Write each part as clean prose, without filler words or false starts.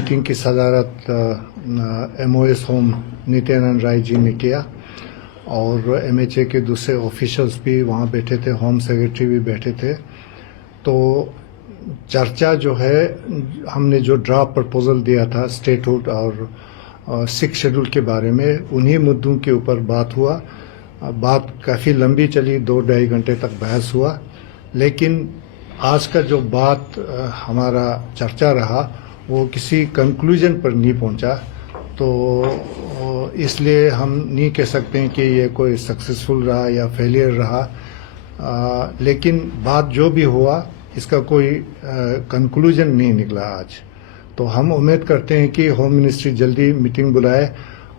Meeting की सदारत MOS home Nityanand Rai ji ने किया और MHA के दूसरे ऑफिशियल्स भी वहाँ बैठे थे, होम सेक्रेटरी भी बैठे थे। तो चर्चा जो है, हमने जो ड्राफ्ट प्रपोजल दिया था स्टेटहुड और 6 शेड्यूल के बारे में, उन्हीं मुद्दों के ऊपर बात हुआ। बात काफ़ी लंबी चली, 2-2.5 घंटे तक बहस हुआ। लेकिन आज का जो बात हमारा चर्चा रहा वो किसी कंक्लूजन पर नहीं पहुंचा। तो इसलिए हम नहीं कह सकते हैं कि ये कोई सक्सेसफुल रहा या फेलियर रहा। लेकिन बात जो भी हुआ इसका कोई कंक्लूजन नहीं निकला आज। तो हम उम्मीद करते हैं कि होम मिनिस्ट्री जल्दी मीटिंग बुलाए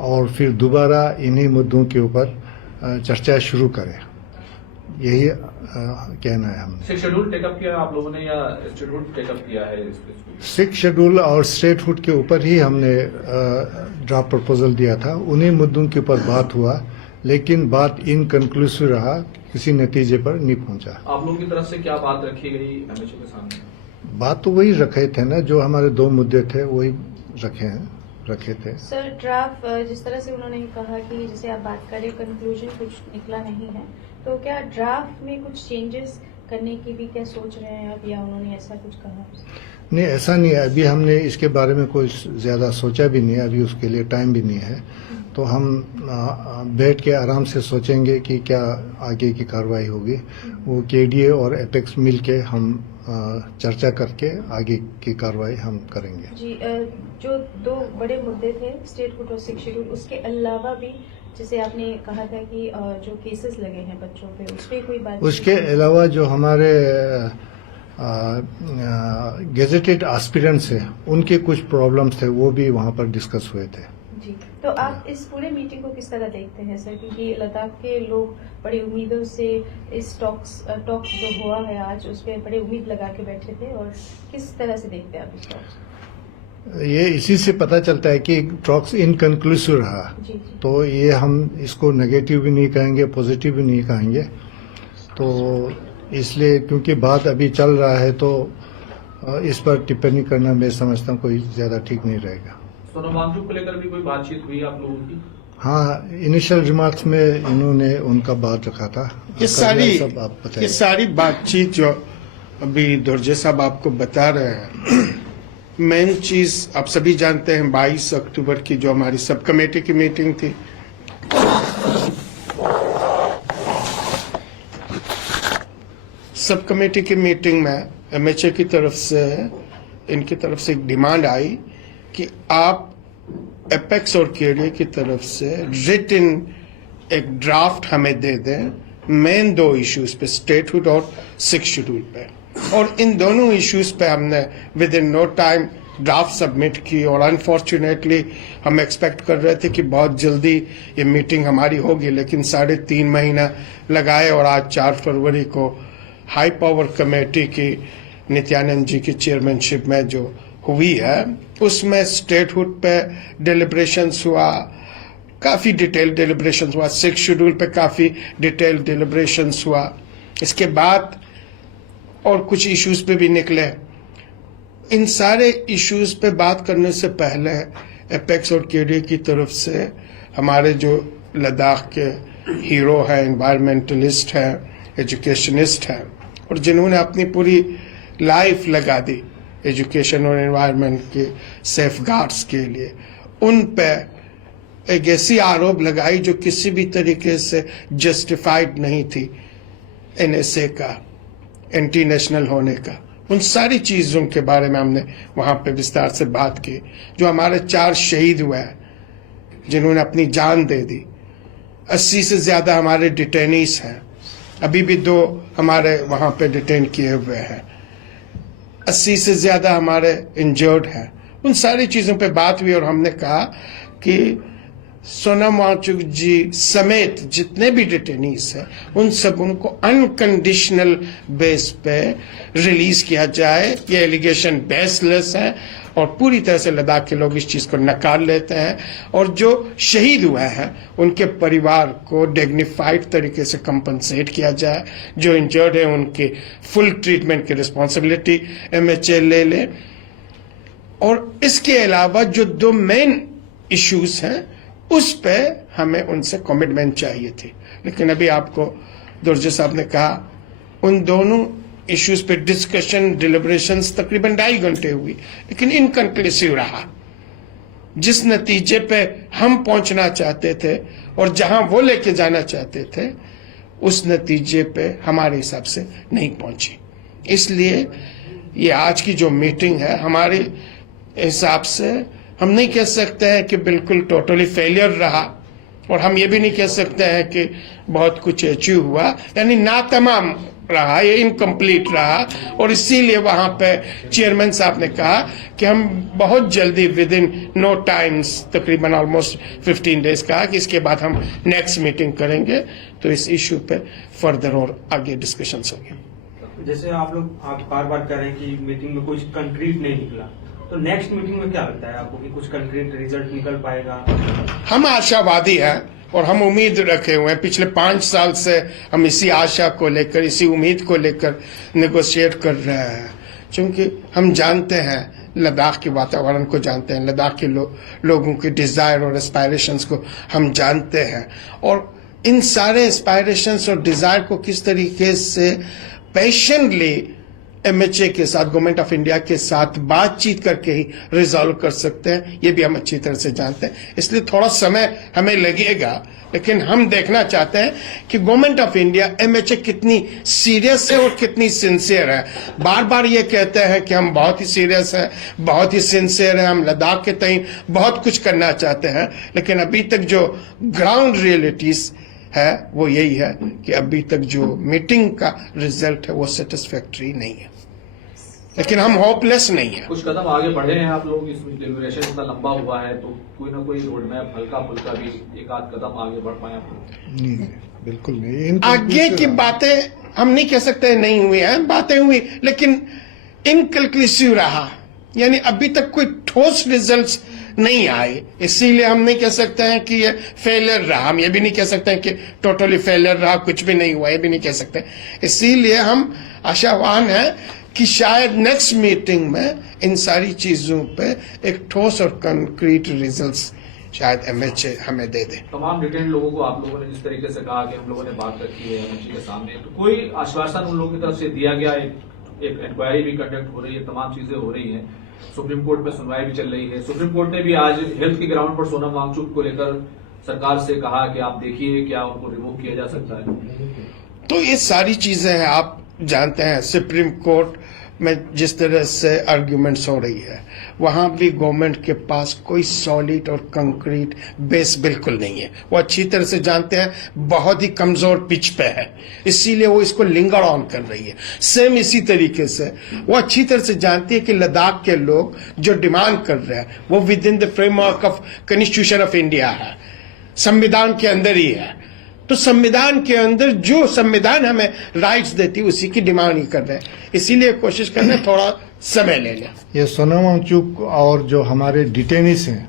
और फिर दोबारा इन्हीं मुद्दों के ऊपर चर्चा शुरू करें। यही कहना है हमने। 6 शेड्यूल टेकअप किया आप लोगों ने या शेड्यूल टेकअप किया है? 6 शेड्यूल और स्टेटहुड के ऊपर ही हमने ड्राफ्ट प्रपोजल दिया था, उन्हीं मुद्दों के ऊपर बात हुआ। लेकिन बात इनकन्क्लूसिव रहा, किसी नतीजे पर नहीं पहुंचा। आप लोगों की तरफ से क्या बात रखी गई MHA के सामने? बात तो वही रखे थे ना, जो हमारे 2 मुद्दे थे वही रखे थे। सर, ड्राफ्ट जिस तरह से उन्होंने कहा कि जैसे आप बात करें कंक्लूजन कुछ निकला नहीं है, तो क्या ड्राफ्ट में कुछ चेंजेस करने की भी क्या सोच रहे हैं अब, या उन्होंने ऐसा कुछ कहा? नहीं, ऐसा नहीं है। अभी हमने इसके बारे में कोई ज्यादा सोचा भी नहीं है, अभी उसके लिए टाइम भी नहीं है। तो हम बैठ के आराम से सोचेंगे कि क्या आगे की कार्रवाई होगी। वो KDA और एपेक्स मिल के हम चर्चा करके आगे की कार्रवाई हम करेंगे। जी, जो 2 बड़े मुद्दे थे स्टेटहुड और 6 शेड्यूल, उसके अलावा भी जैसे आपने कहा था कि जो केसेस लगे हैं बच्चों पे, उस पर कोई बात? उसके अलावा जो हमारे गेजेटेड एस्पिरेंट्स है, उनके कुछ प्रॉब्लम्स थे, वो भी वहाँ पर डिस्कस हुए थे। जी, तो आप इस पूरे मीटिंग को किस तरह देखते हैं सर? क्योंकि लद्दाख के लोग बड़ी उम्मीदों से इस टॉक जो हुआ है आज, उस पर बड़े उम्मीद लगा के बैठे थे, और किस तरह से देखते हैं आप इस टॉक्स? ये इसी से पता चलता है कि टॉक्स इनकन्क्लूसिव रहा। जी। तो ये हम इसको नेगेटिव भी नहीं कहेंगे, पॉजिटिव भी नहीं कहेंगे। तो इसलिए क्योंकि बात अभी चल रहा है, तो इस पर टिप्पणी करना मैं समझता हूँ कोई ज्यादा ठीक नहीं रहेगा। सोनम वांगचुक को लेकर भी कोई बातचीत हुई आप लोगों की? हाँ, इनिशियल रिमार्क्स में इन्होंने उनका बात रखा था। ये सारी बातचीत जो अभी दुर्जे साहब आपको बता रहे हैं, मेन चीज आप सभी जानते हैं 22 अक्टूबर की जो हमारी सब कमेटी की मीटिंग थी, सब कमेटी की मीटिंग में MHA की तरफ से, इनकी तरफ से एक डिमांड आई कि आप एपेक्स और KDA की तरफ से रिटन एक ड्राफ्ट हमें दे दें मेन 2 इश्यूज पे, स्टेटहुड और 6 शेड्यूल पे। और इन दोनों इश्यूज पे हमने within no time draft submit की। और अनफॉर्चुनेटली हम एक्सपेक्ट कर रहे थे कि बहुत जल्दी ये मीटिंग हमारी होगी, लेकिन 3.5 महीना लगाए और आज 4 फरवरी को हाई पावर कमेटी की नित्यानंद जी की चेयरमैनशिप में जो हुई है, उसमें स्टेटहुड पे डिलिब्रेशंस हुआ, काफी डिटेल डिलिब्रेशंस हुआ, 6 शेड्यूल पे काफी डिटेल डिलिब्रेशंस हुआ। इसके बाद और कुछ इश्यूज पे भी निकले। इन सारे इश्यूज पे बात करने से पहले एपेक्स और KDA की तरफ से हमारे जो लद्दाख के हीरो हैं, एनवायरमेंटलिस्ट हैं, एजुकेशनिस्ट हैं, और जिन्होंने अपनी पूरी लाइफ लगा दी एजुकेशन और एनवायरनमेंट के सेफगार्ड्स के लिए, उन पे एक ऐसी आरोप लगाई जो किसी भी तरीके से जस्टिफाइड नहीं थी NSA का, एंटी नेशनल होने का। उन सारी चीजों के बारे में हमने वहां पे विस्तार से बात की। जो हमारे 4 शहीद हुए हैं, जिन्होंने अपनी जान दे दी, 80 से ज्यादा हमारे डिटेनीस हैं, अभी भी 2 हमारे वहां पे डिटेन किए हुए हैं, 80 से ज्यादा हमारे इंजर्ड हैं। उन सारी चीजों पे बात हुई और हमने कहा कि सोनम वांगचुक जी समेत जितने भी डिटेनीस हैं, उन सब उनको अनकंडीशनल बेस पे रिलीज किया जाए। ये एलिगेशन बेसलेस है और पूरी तरह से लद्दाख के लोग इस चीज को नकार लेते हैं। और जो शहीद हुए हैं उनके परिवार को डिग्निफाइड तरीके से कंपनसेट किया जाए। जो इंजर्ड है उनकी फुल ट्रीटमेंट की रिस्पॉन्सिबिलिटी MHA ले ले। और इसके अलावा जो 2 मेन इश्यूज हैं उस पे हमें उनसे कमिटमेंट चाहिए थी। लेकिन अभी आपको दुर्जय साहब ने कहा उन दोनों इश्यूज पे डिस्कशन डिलिब्रेशंस तकरीबन 2.5 घंटे हुई, लेकिन इनकंक्लूसिव रहा। जिस नतीजे पे हम पहुंचना चाहते थे और जहां वो लेके जाना चाहते थे उस नतीजे पे हमारे हिसाब से नहीं पहुंची। इसलिए ये आज की जो मीटिंग है हमारे हिसाब से हम नहीं कह सकते हैं कि बिल्कुल टोटली फेलियर रहा, और हम ये भी नहीं कह सकते हैं कि बहुत कुछ अचीव हुआ, यानी ना तमाम रहा, ये इनकम्प्लीट रहा। और इसीलिए वहां पे चेयरमैन साहब ने कहा कि हम बहुत जल्दी विद इन नो टाइम्स, तकरीबन ऑलमोस्ट 15 डेज कहा कि इसके बाद हम नेक्स्ट मीटिंग करेंगे, तो इस इश्यू पे फर्दर और आगे डिस्कशंस होंगे। जैसे आप बार बार कह रहे हैं कि मीटिंग में कुछ कंक्रीट नहीं निकला, तो नेक्स्ट मीटिंग में क्या लगता है आपको कि कुछ कंक्रीट रिजल्ट निकल पाएगा? हम आशावादी हैं और हम उम्मीद रखे हुए हैं। पिछले 5 साल से हम इसी आशा को लेकर, इसी उम्मीद को लेकर नेगोशिएट कर रहे हैं, क्योंकि हम जानते हैं लद्दाख के वातावरण को जानते हैं, लद्दाख के लोगों के डिजायर और एस्पायरेशंस को हम जानते हैं, और इन सारे एस्पायरेशंस और डिजायर को किस तरीके से पेशेंटली MHA के साथ, गवर्नमेंट ऑफ इंडिया के साथ बातचीत करके ही रिजॉल्व कर सकते हैं, ये भी हम अच्छी तरह से जानते हैं। इसलिए थोड़ा समय हमें लगेगा, लेकिन हम देखना चाहते हैं कि गवर्नमेंट ऑफ इंडिया MHA कितनी सीरियस है और कितनी सिंसियर है। बार बार ये कहते हैं कि हम बहुत ही सीरियस हैं, बहुत ही सिंसियर हैं, हम लद्दाख के तय बहुत कुछ करना चाहते हैं, लेकिन अभी तक जो ग्राउंड रियलिटीज है वो यही है कि अभी तक जो मीटिंग का रिजल्ट है वो सेटिस्फैक्टरी नहीं है, लेकिन हम होपलेस नहीं है। कुछ कदम आगे बढ़े हैं आप लोग, इस डिलिब्रेशन इतना लंबा हुआ है, तो कोई ना कोई रोड मैप हल्का फुल्का भी एक आध कदम आगे बढ़ पाए आप लोग? नहीं, बिल्कुल नहीं। आगे की बातें हम नहीं कह सकते नहीं हुई हैं, बातें हुई, लेकिन इनकंक्लूसिव रहा, यानी अभी तक कोई ठोस रिजल्ट्स नहीं आए। इसीलिए हम नहीं कह सकते हैं कि ये फेलियर रहा, हम ये भी नहीं कह सकते हैं कि टोटली फेलियर रहा, कुछ भी नहीं हुआ, ये भी नहीं कह सकते। इसीलिए हम आशावान हैं कि शायद नेक्स्ट मीटिंग में इन सारी चीजों पे एक ठोस और कंक्रीट रिजल्ट्स शायद MHA हमें दे दे। तमाम डिटेन लोगों को आप लोगों ने जिस तरीके से कहा कि हम लोगों ने बात रखी है MHA के सामने, तो कोई आश्वासन उन लोगों की तरफ से दिया गया? एक इंक्वायरी भी कंडक्ट हो रही है, तमाम चीजें हो रही हैं, सुप्रीम कोर्ट में सुनवाई भी चल रही है। सुप्रीम कोर्ट ने भी आज हेल्थ के ग्राउंड पर सोनम वांगचुक को लेकर सरकार से कहा कि आप देखिए क्या उनको रिमूव किया जा सकता है। तो ये सारी चीजें हैं, आप जानते हैं सुप्रीम कोर्ट में जिस तरह से आर्ग्यूमेंट्स हो रही है, वहां भी गवर्नमेंट के पास कोई सॉलिड और कंक्रीट बेस बिल्कुल नहीं है। वो अच्छी तरह से जानते हैं, बहुत ही कमजोर पिच पे है, इसीलिए वो इसको लिंगर ऑन कर रही है। सेम इसी तरीके से वो अच्छी तरह से जानती है कि लद्दाख के लोग जो डिमांड कर रहे हैं वो with in the framework of constitution of India है, संविधान के अंदर ही है। तो संविधान के अंदर जो संविधान हमें राइट्स देती है उसी की डिमांड ही कर रहे हैं, इसीलिए कोशिश कर रहे हैं थोड़ा समय ले लें। ये सोनम वांगचुक और जो हमारे डिटेनीस हैं,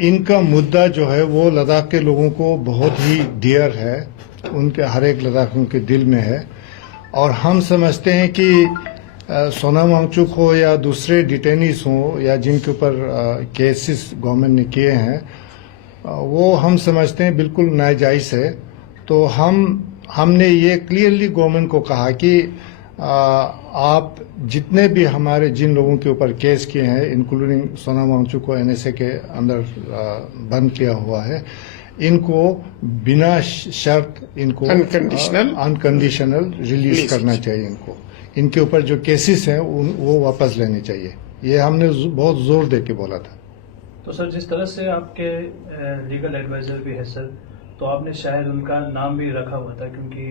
इनका मुद्दा जो है वो लद्दाख के लोगों को बहुत ही डियर है, उनके हर एक लद्दाखियों के दिल में है। और हम समझते हैं कि सोनम वांगचुक हो या दूसरे डिटेनीस हो या जिनके ऊपर केसेस गवर्नमेंट ने किए हैं, वो हम समझते हैं बिल्कुल नाजायज है। तो हमने ये क्लियरली गवर्नमेंट को कहा कि आप जितने भी हमारे जिन लोगों के ऊपर केस किए हैं, इंक्लूडिंग सोनम वांगचुक को NSA के अंदर बंद किया हुआ है, इनको बिना शर्त इनको अनकंडीशनल रिलीज करना चाहिए। इनके ऊपर जो केसेस हैं वो वापस लेने चाहिए, ये हमने बहुत जोर दे के बोला था। तो सर, जिस तरह से आपके लीगल एडवाइजर भी है सर, तो आपने शायद उनका नाम भी रखा हुआ था, क्योंकि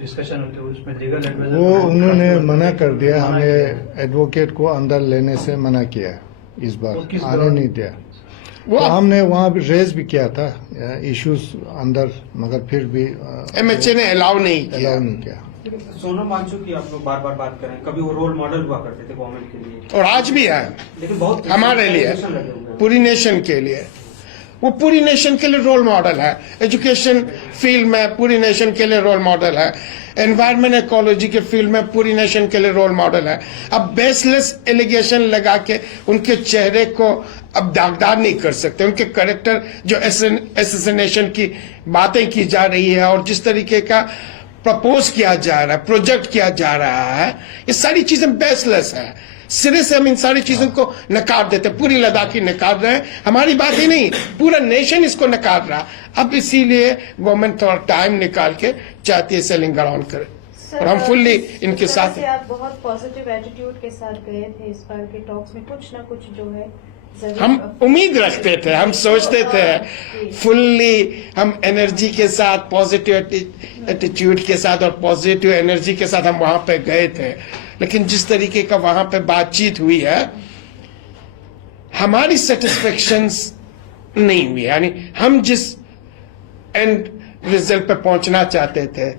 डिस्कशन होते हुए उसमें लीगल एडवाइजर वो उन्होंने मना कर दिया, हमें एडवोकेट को अंदर लेने से मना किया, इस बार आने नहीं दिया। तो हमने वहाँ भी रेज भी किया था इश्यूज अंदर, मगर फिर भी MHA ने अलाउ नहीं किया। सोनम वांगचुक की आप लोग बार बार बात करें, कभी वो रोल मॉडल हुआ करते थे गवर्नमेंट के लिए, और आज भी है, लेकिन बहुत हमारे लिए, पूरी नेशन के लिए। वो पूरी नेशन के लिए रोल मॉडल है, एजुकेशन फील्ड में पूरी नेशन के लिए रोल मॉडल है, एनवायरमेंट इकोलॉजी के फील्ड में पूरी नेशन के लिए रोल मॉडल है। अब बेसलेस एलिगेशन लगा के उनके चेहरे को अब दागदार नहीं कर सकते। उनके कैरेक्टर जो एसेसिनेशन की बातें की जा रही है और जिस तरीके का प्रपोज किया जा रहा है, प्रोजेक्ट किया जा रहा है, ये सारी चीजें बेसलेस है। सिरे से हम इन सारी चीजों को नकार देते, पूरी लद्दाखी नकार रहे हैं। हमारी बात ही नहीं, पूरा नेशन इसको नकार रहा। अब इसीलिए गवर्नमेंट थोड़ा टाइम निकाल के चाहती है सेलिंग ग्राउंड करे, और हम फुल्ली इनके साथ से आप बहुत पॉजिटिव एटीट्यूड के साथ गए थे इस बार के टॉक्स में, कुछ ना कुछ जो है जरूर हम उम्मीद रखते थे, हम सोचते थे फुल्ली हम एनर्जी के साथ, पॉजिटिव एटीट्यूड के साथ और पॉजिटिव एनर्जी के साथ हम वहां पे गए थे। लेकिन जिस तरीके का वहां पे बातचीत हुई है, हमारी सेटिस्फेक्शन नहीं हुई। यानी हम जिस एंड रिजल्ट पे पहुंचना चाहते थे,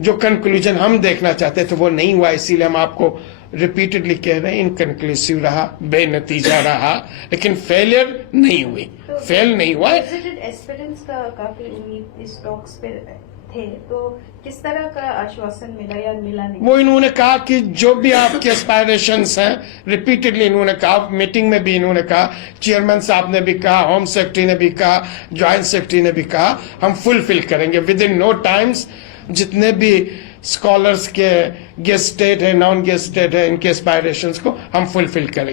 जो कंक्लूजन हम देखना चाहते थे, वो नहीं हुआ। इसीलिए हम आपको रिपीटेडली कह रहे हैं, इनकंक्लूसिव रहा, बेनतीजा रहा, लेकिन फेलियर नहीं हुई, फेल नहीं हुआ। एस्पिरेंट्स का काफी उम्मीद इस टॉक्स पे थे, तो किस तरह का आश्वासन मिला या मिला नहीं? वो इन्होंने कहा कि जो भी आपके एस्पायरेशंस हैं, रिपीटेडली इन्होंने कहा, मीटिंग में भी इन्होंने कहा, चेयरमैन साहब ने भी कहा, होम सेक्रेटरी ने भी कहा, ज्वाइंट सेक्रेटरी ने भी कहा, हम फुलफिल करेंगे विद इन नो टाइम्स। जितने भी स्कॉलर्स के गेस्ट स्टेट है, नॉन गेस्ट स्टेट है, इनके एस्पायरेशंस को हम फुलफिल करेंगे।